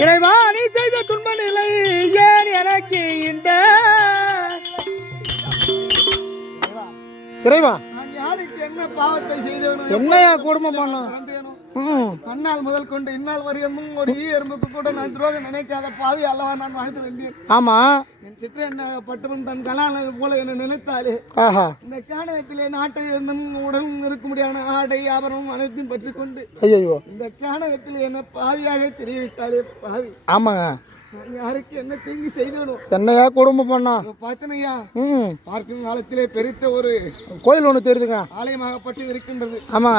இறைவா நீ செய்த துன்ப நிலை ஏன் எனக்கு இந்த இறைவா நான் யாருக்கு என்ன பாவத்தை செய்தேனோ என்னையா குடும்பம் பண்ண அந்நாள் முதல் கொண்டு இந்நாள் வரையும் ஒரு எறும்புக்கு கூட நான் துரோகம் நினைக்காத பாவி அல்லவா நான் வாழ்ந்து வந்தேன். ஆமா என் சிற்ற என்ன பட்டவன் தன் கலானது போல என்னை நினைத்தாலே இந்த காணகத்திலே நாட்டை இருந்தும் உடன் இருக்க முடியாத ஆடை ஆபரணம் அனைத்தையும் பற்றி கொண்டு ஐயோ இந்த காணகத்தில் என்ன பாவியாக தெரிவித்தாலே பாவி. ஆமாங்க நான் யாருக்கு என்ன தீங்கு செய்தேனும் என்னையா குடும்பம் பண்ணா பார்த்தனையா பார்க்கும் காலத்திலே பெருத்த ஒரு கோயில் ஒண்ணு தெரியுதுங்க ஆலயமாகப்பட்டு இருக்கின்றது. ஆமா